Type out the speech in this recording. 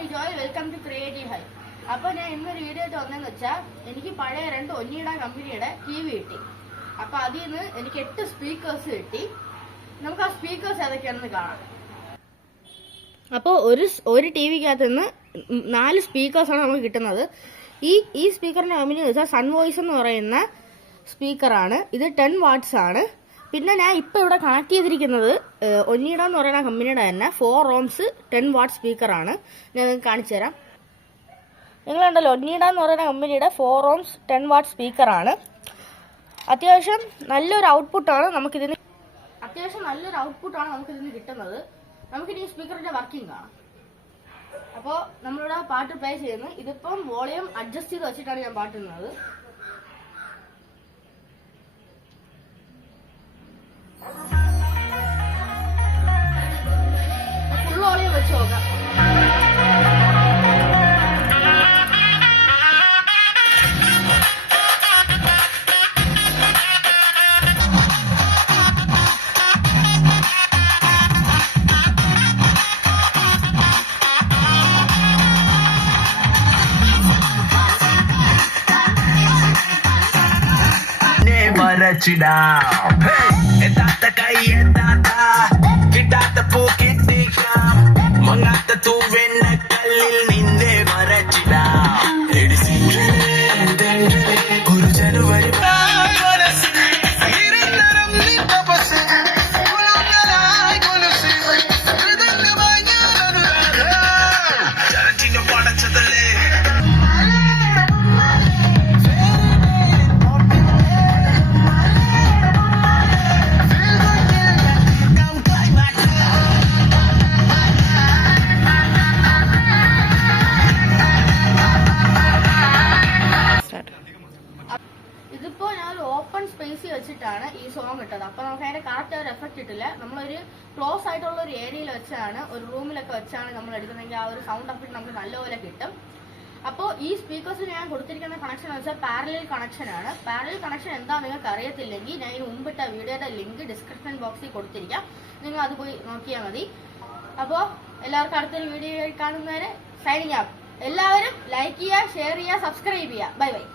Me Joy, welcome to creative hi. അപ്പോൾ ഞാൻ ഇന്നൊരു വീഡിയോ ആയിട്ട് വന്നതെന്ന് വെച്ചാൽ എനിക്ക് പഴയ 2 ഒന്നിഡ കമ്പനിയുടെ TV കിട്ടി. അപ്പോൾ അതിൽ നിന്ന് എനിക്ക് 8 സ്പീക്കേഴ്സ് കിട്ടി. നമുക്ക് ആ സ്പീക്കേഴ്സ് ഏതൊക്കെയാണെന്ന് കാണാം. അപ്പോൾ ഒരു ടിവിക്കകത്ത് നിന്ന് 4 സ്പീക്കേഴ്സാണ് നമുക്ക് കിട്ടുന്നത്. ഈ സ്പീക്കറിന്റെ കമ്പനി എന്ന് വെച്ചാൽ സൺ വോയിസ് എന്ന് പറയുന്ന സ്പീക്കറാണ്. ഇത് 10 വാട്ട്സ് ആണ്. പിന്നെ ഞാൻ ഇപ്പോൾ ഇവിടെ കണക്ട് ചെയ്തിരിക്കുന്നത് ഒന്നിഡ എന്ന് പറയുന്ന കമ്പനിയുടെ തന്നെ 4 ohms 10 വാട്ട് സ്പീക്കറാണ്. ഞാൻ നിങ്ങൾക്ക് കാണിച്ചു തരാം. നിങ്ങൾ കണ്ടല്ലോ, ഒന്നിഡ എന്ന് പറയുന്ന കമ്പനിയുടെ 4 ohms 10 വാട്ട് സ്പീക്കറാണ്. അത്യാവശ്യം നല്ലൊരു ഔട്ട്പുട്ടാണ് നമുക്കിതിന് കിട്ടുന്നത്. നമുക്കിനി ഈ സ്പീക്കറിന്റെ വർക്കിംഗ് കാണാം. അപ്പോൾ നമ്മളിവിടെ പാട്ട് പ്ലേ ചെയ്യുന്നു. ഇതിപ്പം വോളിയം അഡ്ജസ്റ്റ് ചെയ്ത് വെച്ചിട്ടാണ് ഞാൻ പാട്ടുന്നത്. ഫുൾ വോളിയം വെച്ച് നോക്കാം. Etata kay etata, kitata po kitikam, mga tatuwin na kalil ninne marachida. Edisindre, ഒരു ജനുവരി ഇതിപ്പോ ഞാൻ ഓപ്പൺ സ്പേസ് വെച്ചിട്ടാണ് ഈ സോങ് ഇട്ടത്. അപ്പൊ നമുക്ക് അതിന്റെ കറക്റ്റ് ഒരു എഫക്ട് കിട്ടില്ല. നമ്മളൊരു ക്ലോസ് ആയിട്ടുള്ള ഒരു ഏരിയയിൽ വെച്ചാണ്, ഒരു റൂമിലൊക്കെ വെച്ചാണ് നമ്മൾ എടുക്കുന്നതെങ്കിൽ ആ ഒരു സൗണ്ട് എഫക്ട് നമുക്ക് നല്ലപോലെ കിട്ടും. അപ്പോൾ ഈ സ്പീക്കേഴ്സിന് ഞാൻ കൊടുത്തിരിക്കുന്ന കണക്ഷൻ എന്ന് വെച്ചാൽ പാരലൽ കണക്ഷൻ ആണ്. പാരലൽ കണക്ഷൻ എന്താ നിങ്ങൾക്ക് അറിയത്തില്ലെങ്കിൽ ഞാൻ ഇതിന് മുമ്പിട്ട വീഡിയോയുടെ ലിങ്ക് ഡിസ്ക്രിപ്ഷൻ ബോക്സിൽ കൊടുത്തിരിക്കാം. നിങ്ങൾ അത് പോയി നോക്കിയാൽ മതി. അപ്പോൾ എല്ലാവർക്കും അടുത്തൊരു വീഡിയോ കാണുന്നവരെ സൈനിങ് ഔട്ട്. എല്ലാവരും ലൈക്ക് ചെയ്യുക, ഷെയർ ചെയ്യുക, സബ്സ്ക്രൈബ് ചെയ്യുക. Bye bye.